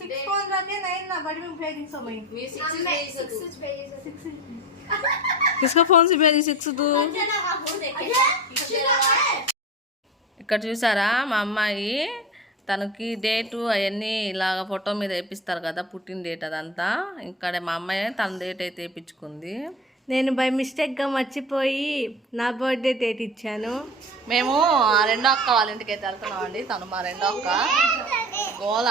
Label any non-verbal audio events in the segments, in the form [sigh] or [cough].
Six phone रखे नहीं ना बड़ी में भेजी समय किसका फोन से भेजी सिक्स तू ఇక్కడ చూసారా మా అమ్మాయి తనకి డేటు అవన్నీ ఇలాగ ఫోటో మీద వేపిస్తారు కదా పుట్టిన డేట్ అదంతా ఇక్కడ మా అమ్మాయి తన డేట్ అయితే వేయించుకుంది నేను బై మిస్టేక్ గా మర్చిపోయి నా బర్త్డే డేట్ ఇచ్చాను మేము ఆ రెండో అక్క వాళ్ళ ఇంటికి అయితే వెళ్తున్నాం అండి తను మా రెండో అక్క గోల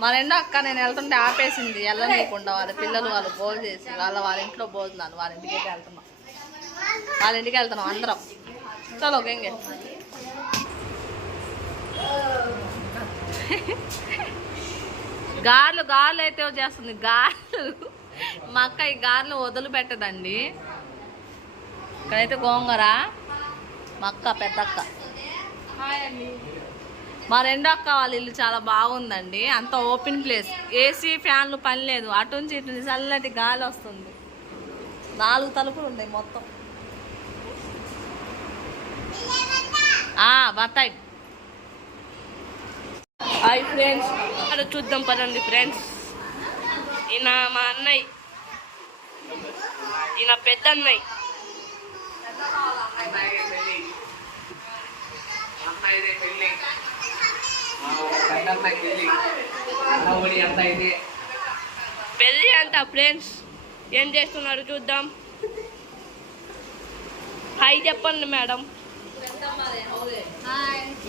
మా రెండో అక్క నేను వెళ్తుంటే ఆపేసింది. వెళ్ళలేకుండా వాళ్ళ పిల్లలు వాళ్ళు భోజనం చేసి వాళ్ళ వాళ్ళ ఇంట్లో భోజనాలు వాళ్ళ ఇంటికి అయితే వెళ్తున్నాం. వాళ్ళ ఇంటికి వెళ్తున్నాం అందరం. చలో గంగే. గార్లు గార్లు అయితే చేస్తుంది గార్లు. మా అక్క ఈ గార్లు వదిలిపెట్టదండి. ఇక్కడైతే గోంగూర. మా అక్క పెద్ద అక్క మా రెండోక్క వాళ్ళ ఇల్లు చాలా బాగుందండి. అంత ఓపెన్ ప్లేస్. ఏసీ ఫ్యాన్లు పని లేదు. అటు నుంచి ఇటు నుంచి చల్లటి గాలి వస్తుంది. నాలుగు తలుపులు ఉన్నాయి మొత్తం. బత్తాయి. Hi friends. అక్కడ చూద్దాం పదండి ఫ్రెండ్స్. ఈయన మా అన్నయ్య. ఈయన పెద్ద అన్నయ్య. పెళ్ళి అంత ఫ్రెండ్స్ ఏం చేస్తున్నారు చూద్దాం. హాయ్ చెప్పండి మేడం.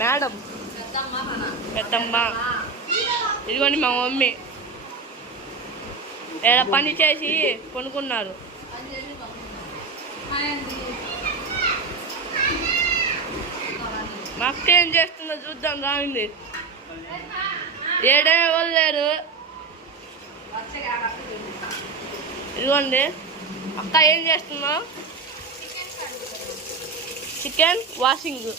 మేడం. పెద్దమ్మ. ఇదిగోండి మా మమ్మీ. ఏదో పని చేసి కొనుక్కున్నారు. మా అక్క ఏం చేస్తుందో చూద్దాం రాండి ఏడే వదిలేరు ఇదిగోండి. అక్క ఏం చేస్తున్నావు చికెన్ వాషింగ్.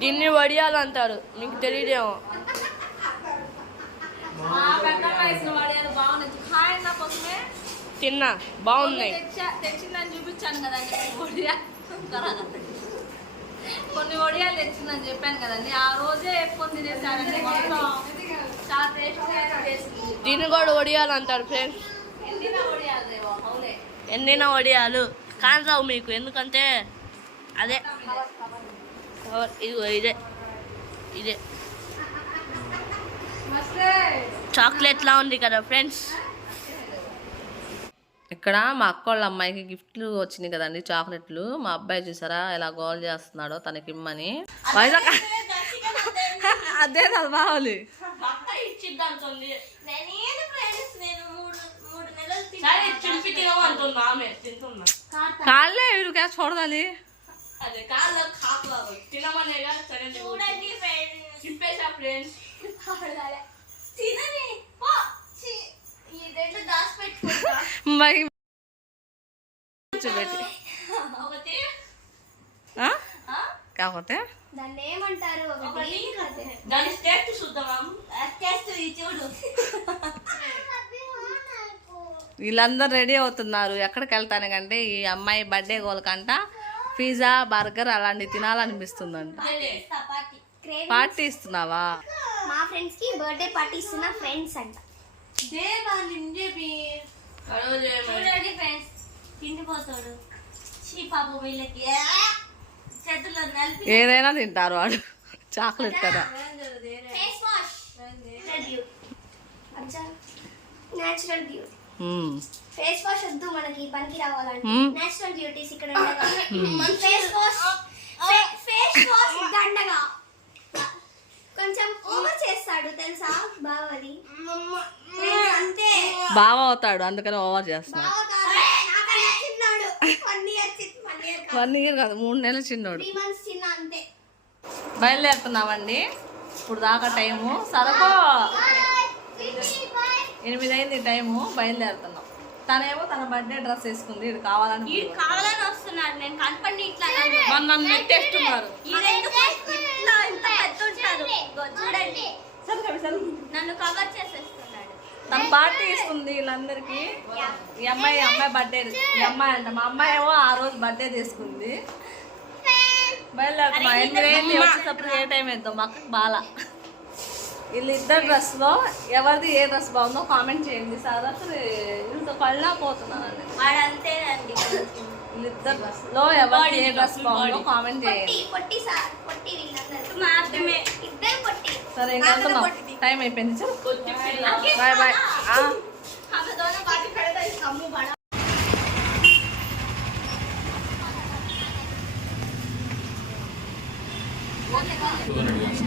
దీన్ని వడియాలు అంటారు మీకు తెలియదేమో తిన్నా బాగున్నాయి. తెచ్చిందని చూపించాను కదండి కొన్ని ఒడియాలు తెచ్చిందని చెప్పాను కదండి ఆ రోజే ఎక్కువ తినేసారండి మొత్తం చాలా టేస్ట్గా చేసింది దీన్ని కూడా వడియాలు అంటారు ఫ్రెండ్స్. ఎండిన ఒడియాలు. రేవో మీకు ఎందుకంటే అదే. ఇదిగో ఇదే. ఇదే. చాక్లెట్ లా ఉంది కదా ఫ్రెండ్స్. ఇక్కడ మా అక్క వాళ్ళ అమ్మాయికి గిఫ్ట్లు వచ్చినాయి కదండి చాక్లెట్లు. మా అబ్బాయి చూసారా ఎలా గోల్ చేస్తున్నాడో తనకి ఇమ్మని. వైజాగ్ అదే కదా బావాలి ఇచ్చిద్దాం నేనేది ఫ్రెండ్స్ నేను మూడు మూడు నెలలు సరే చింపి తినమంటున్నా ఆమె తింటున్నా. కాళ్ళే చూడాలి అదే కాళ్ళ కాపలా తినమనేగా మరి చూపెట్టి. ఒకటి ఆ? ఆ? కాకపోతే? దాన్ని ఏమంటారు? దాని చూద్దాం చూడు. వీళ్ళందరూ రెడీ అవుతున్నారు. ఎక్కడికి వెళ్తాను కంటే ఈ అమ్మాయి బర్త్డే గోలకంట పిజ్జా బర్గర్ అలాంటివి తినాలనిపిస్తుందంట. పార్టీ ఇస్తున్నావా? మా ఫ్రెండ్స్కి బర్త్డే పార్టీ ఇస్తున్న ఫ్రెండ్స్ అంట. చూడండి ఫ్రెండ్స్ తిండిపోతాడు. చీ పాప వీళ్ళకి. ఏ! చేతుల్లో నలిపి ఏదైనా తింటారు వాడు. చాక్లెట్ కదా. Face wash natural beauty. Face wash వద్దు మనకి పనికి రావాలంటే. నేచురల్ బ్యూటీస్ ఇక్కడ ఫేస్ వాష్ ఫేస్ వాష్ దండగా కొంచెం ఓవర్ చేస్తాడు తెలుసా అంతే. బాగా అవుతాడు అందుకని ఓవర్ బావ చిన్నాడు. వన్ ఇయర్ కాదు. మూడు నెలలు చిన్నోడు. బయలుదేరుతున్నామండి. ఇప్పుడు దాకా టైము సరకో. ఎనిమిది అయింది టైము బయలుదేరుతున్నాం. తనేమో తన బర్త్డే డ్రెస్ వేసుకుంది ఇది కావాలని కావాలని వస్తున్నాడు. నేను కనపడి ఇట్లా నన్ను నెట్టేస్తున్నారు. చూడండి నన్ను కవర్ చేసేస్తున్నాడు. తన పార్టీ ఇస్తుంది వీళ్ళందరికీ. ఈ అమ్మాయి అమ్మాయి బర్త్డే ఈ అమ్మాయి అంట మా అమ్మాయి ఏమో ఆ రోజు బర్త్డే తీసుకుంది. బయలుదేరుతున్నా ఎనిమిది అయింది వచ్చేటప్పుడు ఏ టైం వేద్దాం? మా అక్కకి బాల. వీళ్ళిద్దరు డ్రెస్లో ఎవరిది ఏ డ్రెస్ బాగుందో కామెంట్ చేయండి. సార్ అసలు వీళ్ళతో కళ్ళా పోతున్నానండి వాడు అంతేనండి.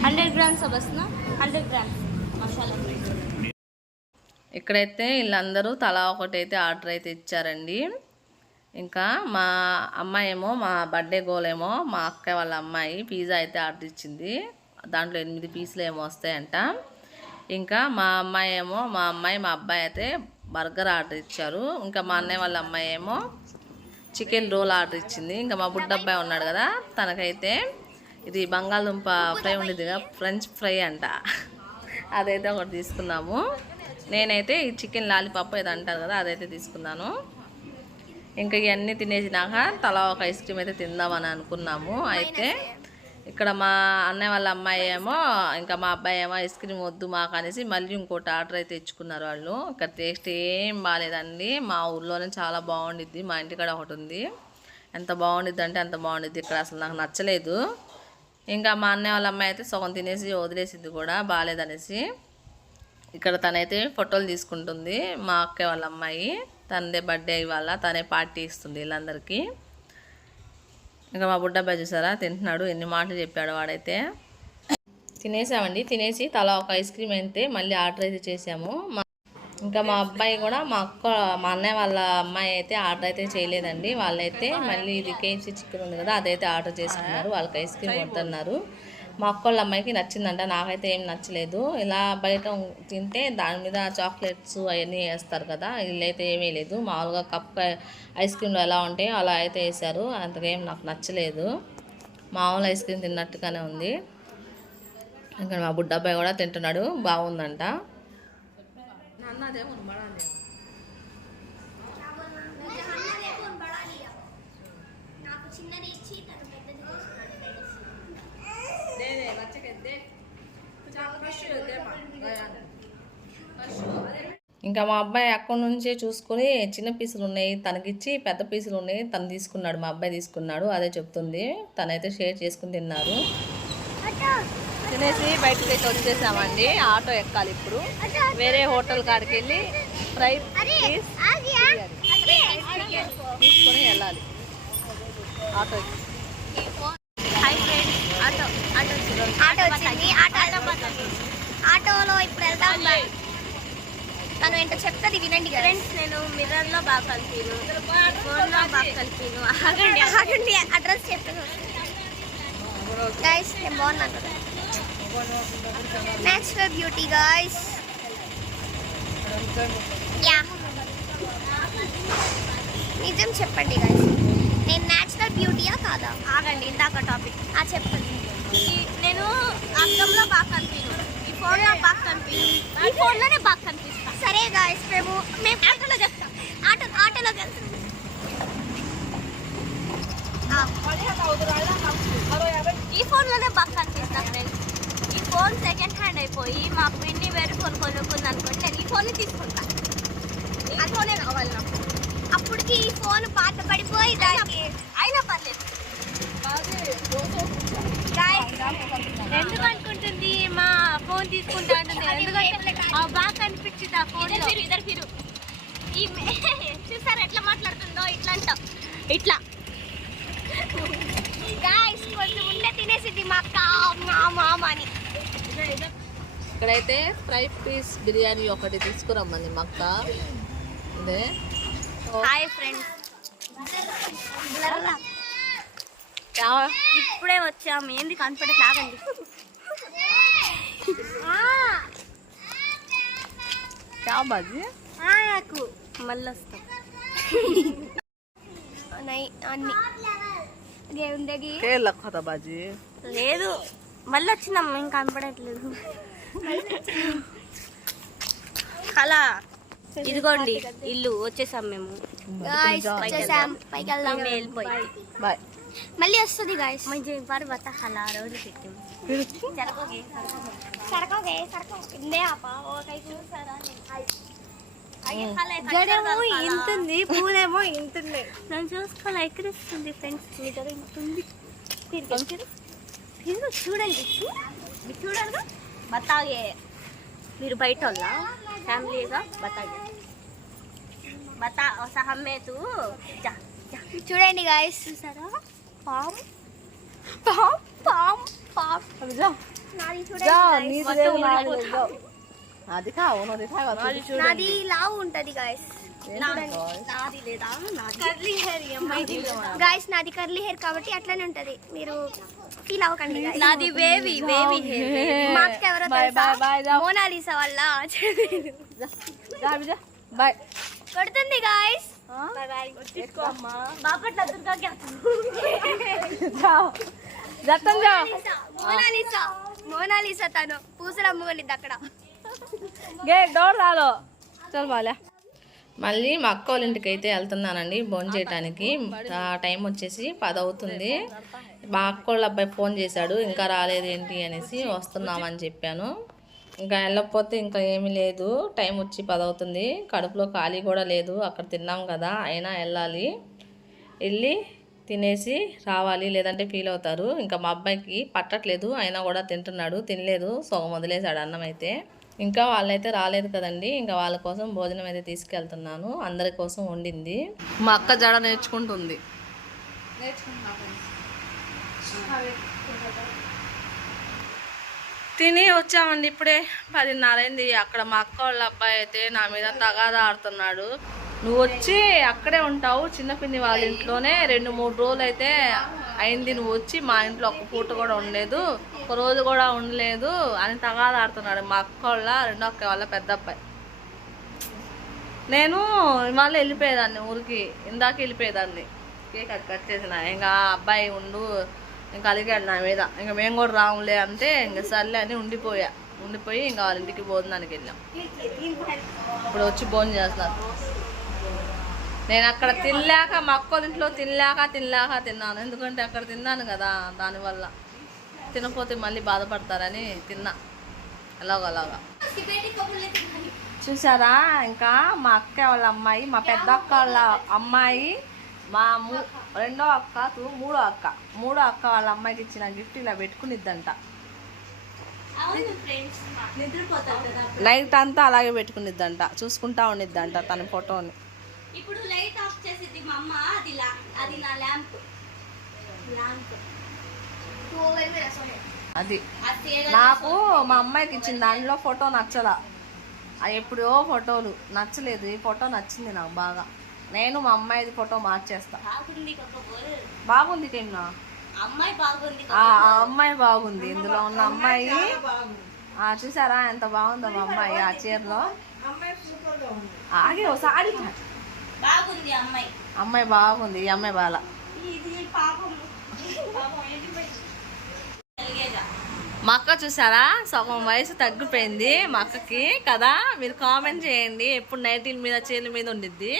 హండ్రెడ్ గ్రామ్స్ హండ్రెడ్ ఇక్కడైతే వీళ్ళందరూ తలా అయితే ఆర్డర్ అయితే ఇచ్చారండి. ఇంకా మా అమ్మాయి ఏమో మా బర్త్డే గోల్ ఏమో మా అక్క వాళ్ళ అమ్మాయి పిజ్జా అయితే ఆర్డర్ ఇచ్చింది. దాంట్లో ఎనిమిది పీసులు ఏమో వస్తాయంట. ఇంకా మా అమ్మాయి ఏమో మా అమ్మాయి మా అబ్బాయి అయితే బర్గర్ ఆర్డర్ ఇచ్చారు. ఇంకా మా అన్నయ్య వాళ్ళ అమ్మాయి ఏమో చికెన్ రోల్ ఆర్డర్ ఇచ్చింది. ఇంకా మా బుడ్డ అబ్బాయి ఉన్నాడు కదా తనకైతే ఇది బంగాళదుంప ఫ్రై ఉండేదిగా ఫ్రెంచ్ ఫ్రై అంట. అదైతే ఒకటి తీసుకున్నాము. నేనైతే ఈ చికెన్ లాలీపాప్ ఏదో అంటారు కదా అదైతే తీసుకున్నాను. ఇంకా ఇవన్నీ తినేసినాక తలా ఒక ఐస్ క్రీమ్ అయితే తిందామని అనుకున్నాము. అయితే ఇక్కడ మా అన్నయ్య వాళ్ళ అమ్మాయి ఏమో ఇంకా మా అబ్బాయి ఏమో ఐస్ క్రీమ్ వద్దు మాకు అనేసి మళ్ళీ ఇంకోటి ఆర్డర్ అయితే ఇచ్చుకున్నారు వాళ్ళు. ఇక్కడ టేస్ట్ ఏం బాగాలేదండి మా ఊర్లోనే చాలా బాగుండిద్ది. మా ఇంటికాడ ఒకటి ఉంది. ఎంత బాగుండిద్ది అంటే అంత బాగుండిద్ది. ఇక్కడ అసలు నాకు నచ్చలేదు. ఇంకా మా అన్నయ్య వాళ్ళ అమ్మాయి అయితే సగం తినేసి వదిలేసింది కూడా బాగాలేదనేసి. ఇక్కడ తనైతే ఫోటోలు తీసుకుంటుంది మా అక్క వాళ్ళ అమ్మాయి. తనదే బర్త్డే ఇవాళ తనే పార్టీ ఇస్తుంది వీళ్ళందరికీ. ఇంకా మా బుడ్డబ్బాయి చూసారా? తింటున్నాడు ఎన్ని మాటలు చెప్పాడు వాడైతే. తినేసామండి తినేసి తలా ఒక ఐస్ క్రీమ్ అయితే మళ్ళీ ఆర్డర్ అయితే చేసాము. మా ఇంకా మా అబ్బాయి కూడా మా అక్క మా అన్నయ్య వాళ్ళ అమ్మాయి అయితే ఆర్డర్ అయితే చేయలేదండి. వాళ్ళైతే మళ్ళీ ఇది కేఎఫ్సీ చికెన్ ఉంది కదా అదైతే ఆర్డర్ చేసుకున్నారు. వాళ్ళకి ఐస్ క్రీమ్ కొడుతున్నారు మా అక్క వాళ్ళ అమ్మాయికి నచ్చిందంట నాకైతే ఏం నచ్చలేదు. ఇలా బయట తింటే దాని మీద చాక్లెట్స్ అవన్నీ వేస్తారు కదా వీళ్ళైతే ఏమీ లేదు. మామూలుగా కప్ ఐస్ క్రీమ్లో ఎలా ఉంటాయో అలా అయితే వేశారు. అంతకేం నాకు నచ్చలేదు. మామూలు ఐస్ క్రీమ్ తిన్నట్టుగానే ఉంది. ఇంకా మా బుడ్డబ్బాయి కూడా తింటున్నాడు. బాగుందంట. నాకు ఇంకా మా అబ్బాయి అక్కడి నుంచే చూసుకొని చిన్న పీసులు ఉన్నాయి తనకిచ్చి పెద్ద పీసులు ఉన్నాయి తను తీసుకున్నాడు మా అబ్బాయి తీసుకున్నాడు అదే చెప్తుంది. తనైతే షేర్ చేసుకుని తిన్నారు. తినేసి బయటకు అయితే వచ్చేసామండి. ఆటో ఎక్కాలి ఇప్పుడు. వేరే హోటల్ కాడికి వెళ్ళి ఫ్రై తీసుకొని వెళ్ళాలి. ఆటో ఎక్కి. హాయ్ ఫ్రెండ్స్ ఆటో ఆటో వచ్చింది. ఆటో ఆటోలో ఇప్పుడు వెళ్దాం తను ఏంటో చెప్తుంది వినండి ఫ్రెండ్స్ నేను మిర్రర్లో బాగా కలిపిను. ఫోన్లో బాగా కలిపిను. ఆగండి. ఆగండి. అడ్రస్ చెప్పాను గైస్ నేను బాగున్నాను కదా. నేచురల్ బ్యూటీ గైస్ యా నిజం చెప్పండి గైస్ నేను నేచురల్ బ్యూటీయా కాదా? ఆగండి ఇందాక టాపిక్ ఆ చెప్పండి. నేను అద్దంలో బాగా కనిపించను ఈ ఫోన్లో బాగా కనిపించను ఈ ఫోన్లోనే బాగా కనిపిస్తా. సరే గాయస్ మేము మేము ఆటోలో చెప్తాం. ఆటో ఆటోలోకి వెళ్తాం. ఈ ఫోన్లోనే బాగా కనిపిస్తా ఫ్రెండ్స్ ఈ ఫోన్ సెకండ్ హ్యాండ్ అయిపోయి మా పిన్ని వేరే ఫోన్ కొనుక్కుంది అనుకోండి నేను ఈ ఫోన్ తీసుకుంటా. ఈ ఫోనే కావాలి నాకు. అప్పటికి ఈ ఫోన్ పాత పడిపోయి దానికి అయినా పర్లేదు. ఎందుకు అనుకుంటుంది? మా ఫోన్ తీసుకుంటా అంటుంది. ఎందుకంటే ఆ బాగా కనిపించింది ఆ ఫోన్ ఇద్దరు ఫిరు ఈ [laughs] చూసారు ఎట్లా మాట్లాడుతుందో? ఇట్లా అంట. ఇట్లా. గాయస్ కొంచెం ఉండే తినేసింది మా అక్క మా మామ అని. ఇక్కడైతే ఫ్రై పీస్ బిర్యానీ ఒకటి తీసుకురమ్మంది మక్క ఇదే హాయ్ ఫ్రెండ్స్ ఇప్పుడే వచ్చాము. ఏంది కాన్ఫిడెంట్ లాగండి. క్యా బాజీ నాకు. మళ్ళీ వస్తాం అన్ని. బాజీ. లేదు. మళ్ళీ వచ్చినాం ఏం కనపడట్లేదు అలా. ఇదిగోండి ఇల్లు వచ్చేసాం మేము. వచ్చేసాం. పైకి వెళ్దాం వెళ్ళిపోయి. బాయ్. మళ్ళీ వస్తుంది గాయస్ మంచి పర్వత అలా రోడ్డు పెట్టాము సరకోగే సరకోగే సరకోగే ఆపా జడేమో ఇంతుంది పూలేమో ఇంతుంది. నన్ను చూసుకోవాలి ఎక్కడిస్తుంది ఫ్రెండ్స్ మీ దగ్గర ఇంతుంది. తిరుగు చూడండి మీరు చూడండి బతాగే మీరు బయట వాళ్ళ ఫ్యామిలీగా బతాగే బతా సహమ్మే తూ చూడండి గాయస్ చూసారా? పాము పాము పాము పాము. జా నాది కావు నాది లావు ఉంటది గాయస్ గాయస్ నాది కర్లీ హెయిర్ కాబట్టి అట్లానే ఉంటది. మీరు ఫీల్ అవ్వకండి నాది వేవి వేవి హెయిర్ మాకు ఎవరో తెలుసా? మోనాలిసా వాళ్ళ. [laughs] కొడుతుంది గాయస్ అక్కడ మళ్ళీ మా అక్క వాళ్ళ ఇంటికి అయితే వెళ్తున్నానండి భోజనం చేయడానికి టైం వచ్చేసి పది అవుతుంది. మా అక్క వాళ్ళ అబ్బాయి ఫోన్ చేశాడు ఇంకా రాలేదు ఏంటి అనేసి వస్తున్నామని చెప్పాను. ఇంకా వెళ్ళకపోతే ఇంకా ఏమీ లేదు. టైం వచ్చి పది అవుతుంది. కడుపులో ఖాళీ కూడా లేదు. అక్కడ తిన్నాం కదా. అయినా వెళ్ళాలి. వెళ్ళి తినేసి రావాలి. లేదంటే ఫీల్ అవుతారు. ఇంకా మా అబ్బాయికి పట్టట్లేదు. అయినా కూడా తింటున్నాడు. తినలేదు. సగం వదిలేశాడు అన్నం అయితే. ఇంకా వాళ్ళైతే రాలేదు కదండి. ఇంకా వాళ్ళ కోసం భోజనం అయితే తీసుకెళ్తున్నాను. అందరి కోసం వండింది. మా అక్క జడ నేర్చుకుంటుంది. తిని వచ్చామండి ఇప్పుడే పదిన్నరైంది అక్కడ మా అక్క వాళ్ళ అబ్బాయి అయితే నా మీద తగాదా ఆడుతున్నాడు. నువ్వు వచ్చి అక్కడే ఉంటావు చిన్నపిన్ని వాళ్ళ ఇంట్లోనే. రెండు మూడు రోజులు అయితే అయింది. నువ్వు వచ్చి మా ఇంట్లో ఒక్క పూట కూడా ఉండలేదు. ఒక రోజు కూడా ఉండలేదు అని తగాదా ఆడుతున్నాడు మా అక్క వాళ్ళ రెండో అక్క వాళ్ళ పెద్ద అబ్బాయి. నేను ఇవాళ వెళ్ళిపోయేదాన్ని ఊరికి. ఇందాక వెళ్ళిపోయేదాన్ని. కేక్ అది కట్ చేసిన. ఇంకా అబ్బాయి ఉండు ఇంకా అలిగాడు నా మీద. ఇంకా మేము కూడా రాములే అంటే ఇంకా సర్లే అని ఉండిపోయా. ఉండిపోయి ఇంకా వాళ్ళ ఇంటికి భోజనానికి వెళ్ళాం. ఇప్పుడు వచ్చి భోజనం చేస్తున్నారు. నేను అక్కడ తినలేక మా అక్క వాళ్ళ ఇంట్లో తినలేక తినలేక తిన్నాను. ఎందుకంటే అక్కడ తిన్నాను కదా దానివల్ల. తినకపోతే మళ్ళీ బాధపడతారని తిన్నా. ఎలాగోలాగా చూసారా? ఇంకా మా అక్క వాళ్ళ అమ్మాయి మా పెద్ద అక్క వాళ్ళ అమ్మాయి మా మూ రెండో అక్క తు- మూడో అక్క. మూడో అక్క వాళ్ళ అమ్మాయికి ఇచ్చిన గిఫ్ట్ ఇలా పెట్టుకునిద్దంట. అవును ఫ్రెండ్స్ నిద్రపోతారు కదా నైట్ అంతా అలాగే పెట్టుకునిద్దంట. చూసుకుంటా ఉండిద్దంట తన ఫోటోని. ఇప్పుడు లైట్ ఆఫ్ చేసేది మా అమ్మ. అది అది నా ల్యాంప్. ల్యాంప్. అది. అది నాకు మా అమ్మాయికి ఇచ్చిన దానిలో ఫోటో నచ్చలా. అది ఎప్పుడో ఫోటోలు. నచ్చలేదు. ఈ ఫోటో నచ్చింది నాకు బాగా. నేను మా అమ్మాయిది ఫోటో మార్చేస్తా. బాగుంది కేమ్నా అమ్మాయి బాగుంది అమ్మాయి బాగుంది. ఇందులో ఉన్న అమ్మాయి ఆ చూసారా ఎంత బాగుందో మా అమ్మాయి ఆ చీరలో? ఆగే ఒకసారి బాగుంది అమ్మాయి. అమ్మాయి బాగుంది. ఈ అమ్మాయి బాల. మా అక్క చూసారా? సగం వయసు తగ్గిపోయింది మా అక్కకి కదా? మీరు కామెంట్ చేయండి. ఎప్పుడు నైటీల మీద చీరల మీద ఉండిద్ది.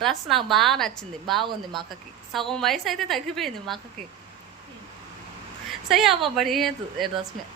డ్రెస్ నాకు బాగా నచ్చింది బాగుంది మా అక్కకి. సగం వయసు అయితే తగ్గిపోయింది మా అక్కకి. సయ్యా బాబడి డ్రెస్ మీద